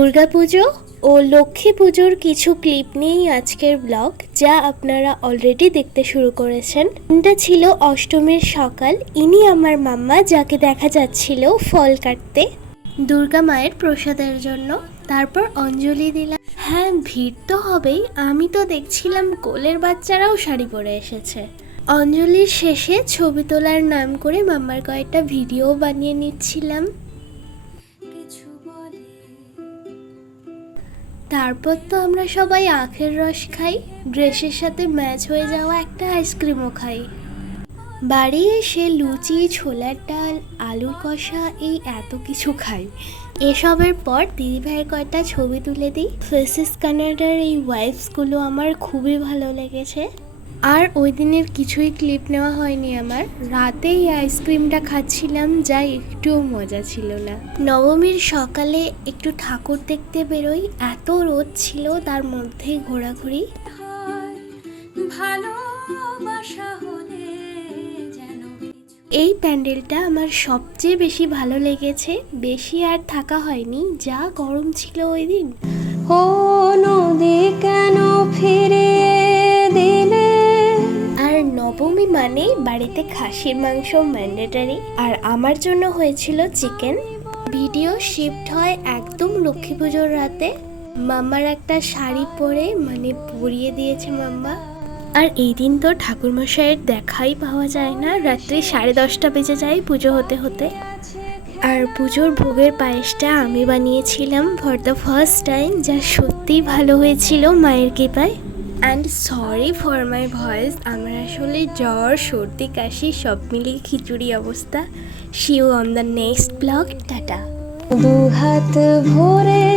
দুর্গাপুজো ও লক্ষ্মী পুজোর কিছু ক্লিপ নিয়েই আজকের ব্লগ, যা আপনারা অলরেডি দেখতে শুরু করেছেন। এটা ছিল অষ্টমীর সকাল। ইনি আমার মাম্মা, যাকে দেখা যাচ্ছিল ফল কাটতে দুর্গা মায়ের প্রসাদের জন্য। তারপর অঞ্জলি দিলাম। হ্যাঁ, ভিড় তো হবেই। আমি তো দেখছিলাম কোলের বাচ্চারাও শাড়ি পরে এসেছে। অঞ্জলির শেষে ছবি তোলার নাম করে মাম্মার কয়েকটা ভিডিও বানিয়ে নিচ্ছিলাম। তারপর তো আমরা সবাই আখের রস খাই, ড্রেসের সাথে ম্যাচ হয়ে যাওয়া একটা আইসক্রিমও খাই। বাড়ি এসে লুচি, ছোলার ডাল, আলুর কষা, এই এত কিছু খাই। এসবের পর দিদিভাইয়ের কয়েকটা ছবি তুলে দিই। ফেসিস কানাডার এই ওয়াইফসগুলো আমার খুবই ভালো লেগেছে। আর ওই দিনের কিছুই ক্লিপ নেওয়া হয়নি আমার। রাতে এই আইসক্রিমটা খাচ্ছিলাম, যা একটুও মজা ছিল না। নবমীর সকালে একটু ঠাকুর দেখতে বেরোই, এত রোদ ছিল, তার মধ্যেই ঘোরাঘুরি। এই প্যান্ডেলটা আমার সবচেয়ে বেশি ভালো লেগেছে। বেশি আর থাকা হয়নি, যা গরম ছিল ওই দিন। ও নদী কেন ফিরে দিলে। আর নবমী মানে বাড়িতে খাসির মাংস ম্যান্ডেটারি, আর আমার জন্য হয়েছিল চিকেন। ভিডিও শিফট হয় একদম লক্ষ্মী পুজোর রাতে। মাম্মার একটা শাড়ি পরে পরিয়ে দিয়েছে মাম্মা। আর এই দিন তো ঠাকুরমশাইয়ের দেখাই পাওয়া যায় না। রাত্রি 10:30 বেজে যায় পুজো হতে হতে। আর পুজোর ভোগের পায়েসটা আমি বানিয়েছিলাম ফর দ্য ফার্স্ট টাইম, যা সত্যিই ভালো হয়েছিল মায়ের কৃপায়। And sorry for my voice, আমার আসলে জ্বর, সর্দি, কাশি সব মিলিয়ে খিচুড়ি অবস্থা। See you on the next blog. Tata. দুহাত ভরে